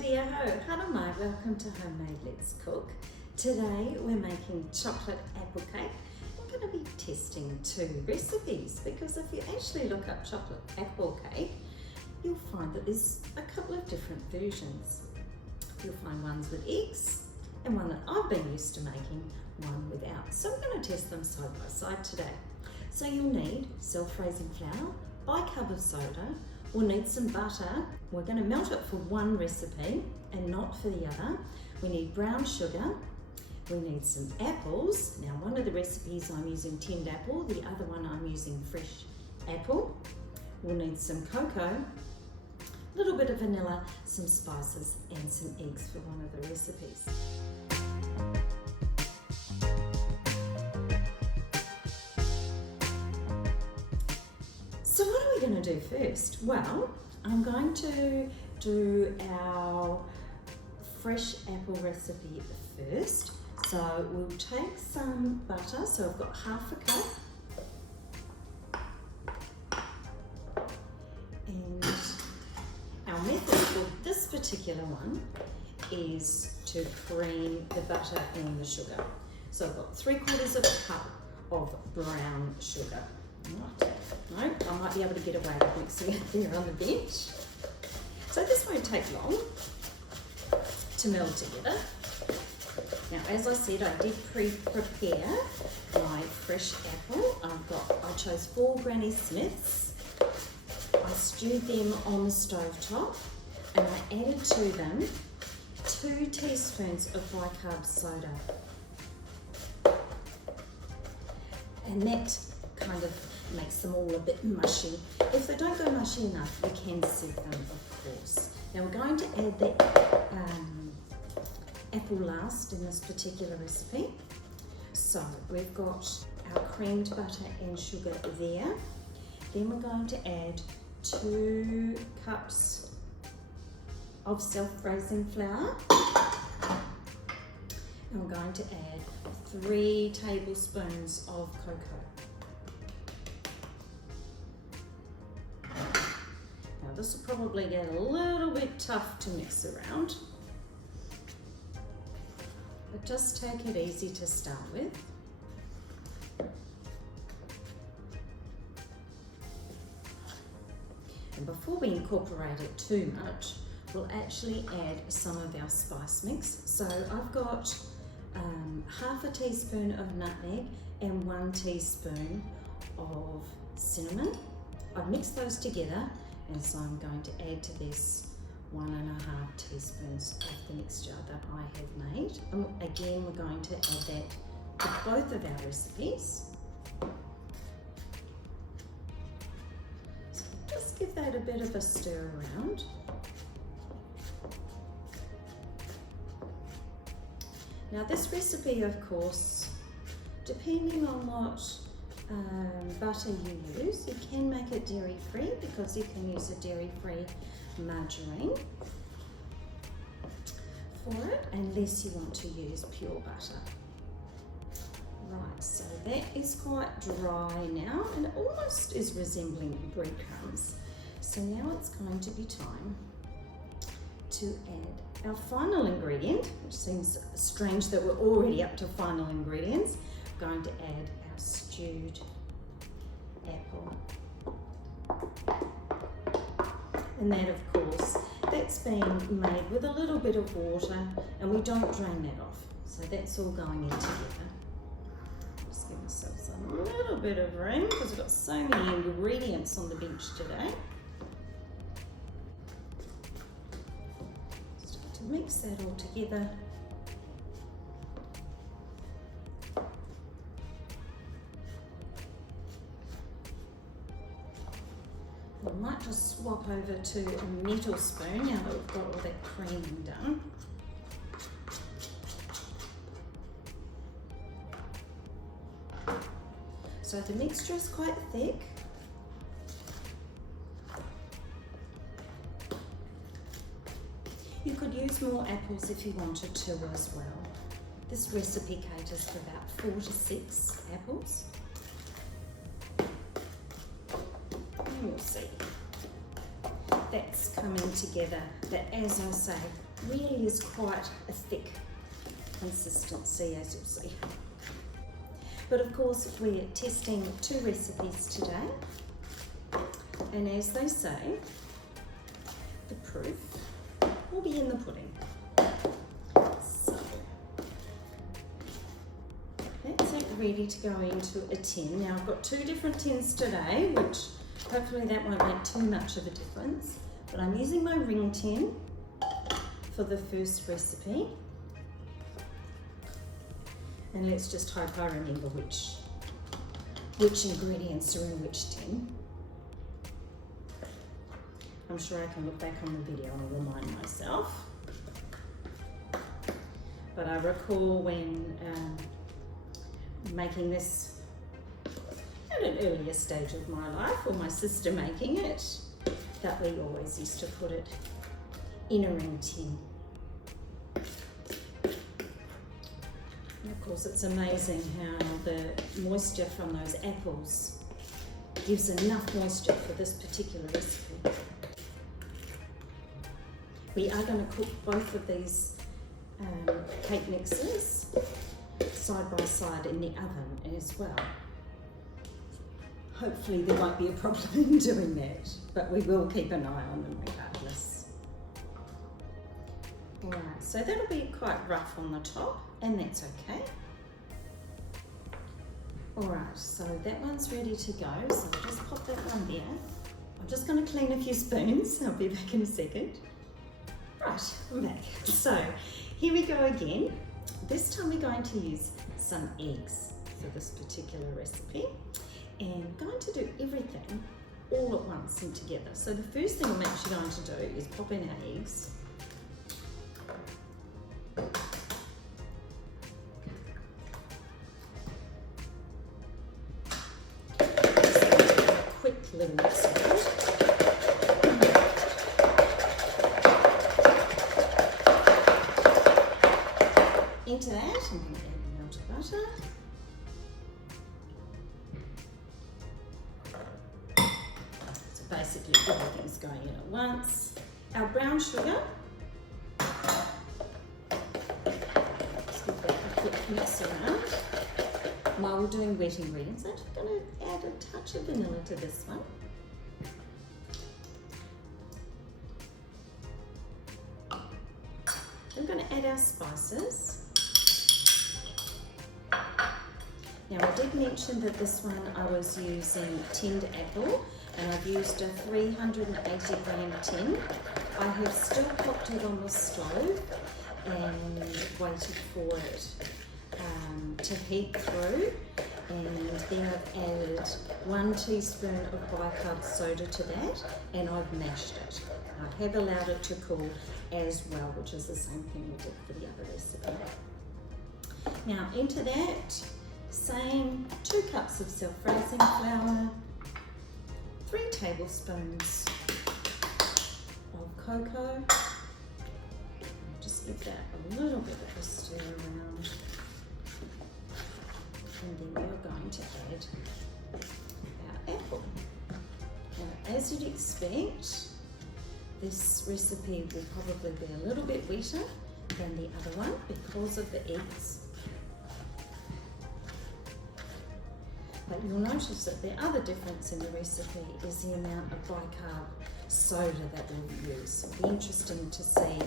dear ho, Hannah Mai, welcome to Homemade Let's Cook. Today we're making chocolate apple cake. We're going to be testing two recipes because if you actually look up chocolate apple cake, you'll find that there's a couple of different versions. You'll find ones with eggs and one that I've been used to making, one without. So we're going to test them side by side today. So you'll need self-raising flour, bicarb of soda. We'll need some butter. We're going to melt it for one recipe and not for the other. We need brown sugar. We need some apples. Now one of the recipes I'm using tinned apple, the other one I'm using fresh apple. We'll need some cocoa, a little bit of vanilla, some spices and some eggs for one of the recipes. So what are we going to do first? Well, I'm going to do our fresh apple recipe first. So we'll take some butter, so I've got half a cup. And our method for this particular one is to cream the butter and the sugar. So I've got 3/4 of a cup of brown sugar. Right. No, I might be able to get away with mixing it there on the bench. So this won't take long to meld together. Now, as I said, I did prepare my fresh apple. I chose 4 Granny Smiths. I stewed them on the stovetop and I added to them 2 teaspoons of bicarb soda. And that kind of makes them all a bit mushy. If they don't go mushy enough, you can sieve them, of course. Now we're going to add the apple last in this particular recipe. So we've got our creamed butter and sugar there. Then we're going to add 2 cups of self-raising flour. And we're going to add 3 tablespoons of cocoa. Now this will probably get a little bit tough to mix around, but just take it easy to start with. And before we incorporate it too much, we'll actually add some of our spice mix. So I've got half a teaspoon of nutmeg and 1 teaspoon of cinnamon. I've mixed those together, and so I'm going to add to this 1.5 teaspoons of the mixture that I have made. And again, we're going to add that to both of our recipes. So just give that a bit of a stir around. Now this recipe, of course, depending on what butter you use, you can make it dairy-free because you can use a dairy-free margarine for it, unless you want to use pure butter. Right, so that is quite dry now and it almost is resembling breadcrumbs. So now it's going to be time to add our final ingredient, which seems strange that we're already up to final ingredients. I'm going to add our stewed apple. And that, of course, that's been made with a little bit of water and we don't drain that off. So that's all going in together. Just give ourselves a little bit of room because we've got so many ingredients on the bench today. Start to mix that all together. We might just swap over to a metal spoon now that we've got all that cream done. So the mixture is quite thick. You could use more apples if you wanted to as well. This recipe caters for about 4 to 6 apples. And we'll see. That's coming together, but as I say, really is quite a thick consistency, as you'll see. But of course, we're testing 2 recipes today, and as they say, the proof will be in the pudding. So that's it, ready to go into a tin. Now I've got 2 different tins today, which hopefully that won't make too much of a difference, but I'm using my ring tin for the first recipe. And let's just hope I remember which ingredients are in which tin. I'm sure I can look back on the video and remind myself. But I recall when making this at an earlier stage of my life, or my sister making it, that we always used to put it in a ring tin. And of course, it's amazing how the moisture from those apples gives enough moisture for this particular recipe. We are going to cook both of these cake mixes side by side in the oven as well. Hopefully there won't be a problem in doing that, but we will keep an eye on them regardless. Alright, so that'll be quite rough on the top, and that's okay. Alright, so that one's ready to go, so I'll just pop that one there. I'm just going to clean a few spoons, I'll be back in a second. Right, I'm back. So, here we go again. This time we're going to use some eggs for this particular recipe. And I'm going to do everything all at once and together. So the first thing I'm actually going to do is pop in our eggs. Quick little mix of it. Into that, I'm going to add the melted butter. So basically everything's going in at once. Our brown sugar. Let's give that a quick mix around. While we're doing wet ingredients, I'm just going to add a touch of vanilla to this one. I'm going to add our spices. Now I did mention that this one I was using tinned apple, and I've used a 380 gram tin. I have still popped it on the stove and waited for it to heat through, and then I've added 1 teaspoon of bicarb soda to that, and I've mashed it. I have allowed it to cool as well, which is the same thing we did for the other recipe. Now into that, same 2 cups of self-raising flour, 3 tablespoons of cocoa. Just give that a little bit of a stir around. And then we're going to add our apple. Now, as you'd expect, this recipe will probably be a little bit wetter than the other one because of the eggs. But you'll notice that the other difference in the recipe is the amount of bicarb soda that we'll use. It'll be interesting to see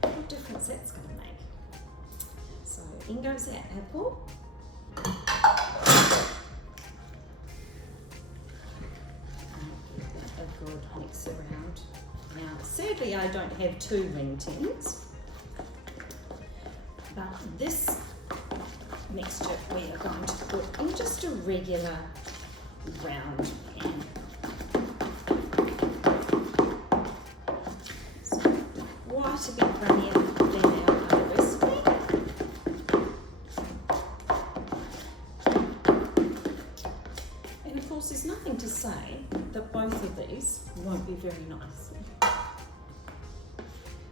what difference that's going to make. So in goes our apple. A good mix around. Now, sadly, I don't have 2 ring tins, but this mixture we are going to put in just a regular round pan. So quite a bit runnier than our other recipe. And of course, there's nothing to say that both of these won't be very nice.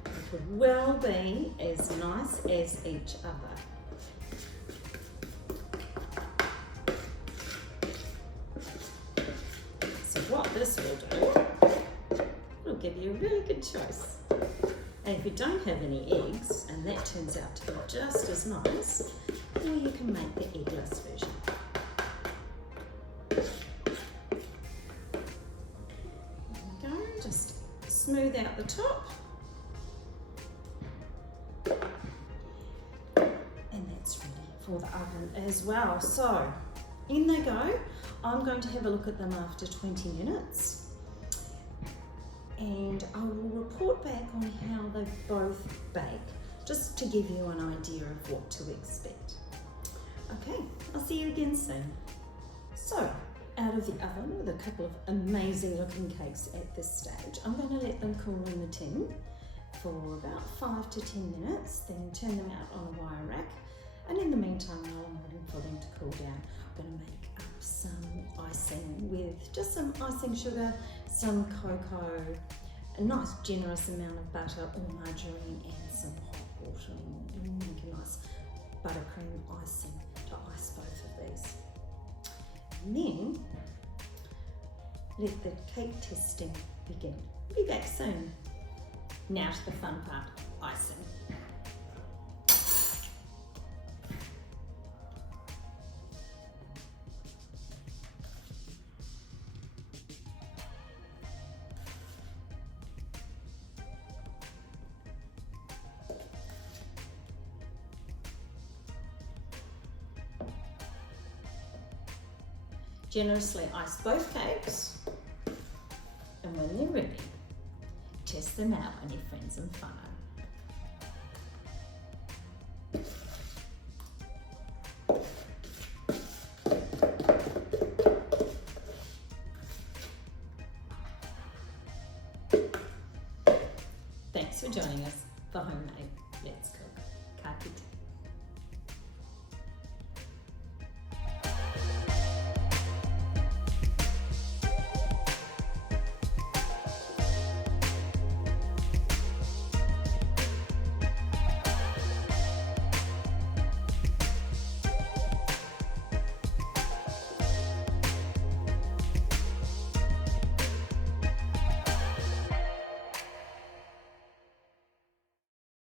It could well be as nice as each other. So what this will do, it'll give you a really good choice. And if you don't have any eggs, and that turns out to be just as nice, then you can make the eggless version. There we go, just smooth out the top. And that's ready for the oven as well. So, in they go. I'm going to have a look at them after 20 minutes. And I will report back on how they both bake, just to give you an idea of what to expect. Okay, I'll see you again soon. So, out of the oven with a couple of amazing looking cakes at this stage, I'm going to let them cool in the tin for about 5 to 10 minutes, then turn them out on a wire rack. And in the meantime, while I'm waiting for them to cool down, I'm going to make up some icing with just some icing sugar, some cocoa, a nice generous amount of butter or margarine, and some hot water. And make a nice buttercream icing to ice both of these. And then let the cake testing begin. I'll be back soon. Now to the fun part, icing. Generously ice both cakes, and when they're ready, test them out on your friends and family. Thanks for joining us for Homemade Let's Go.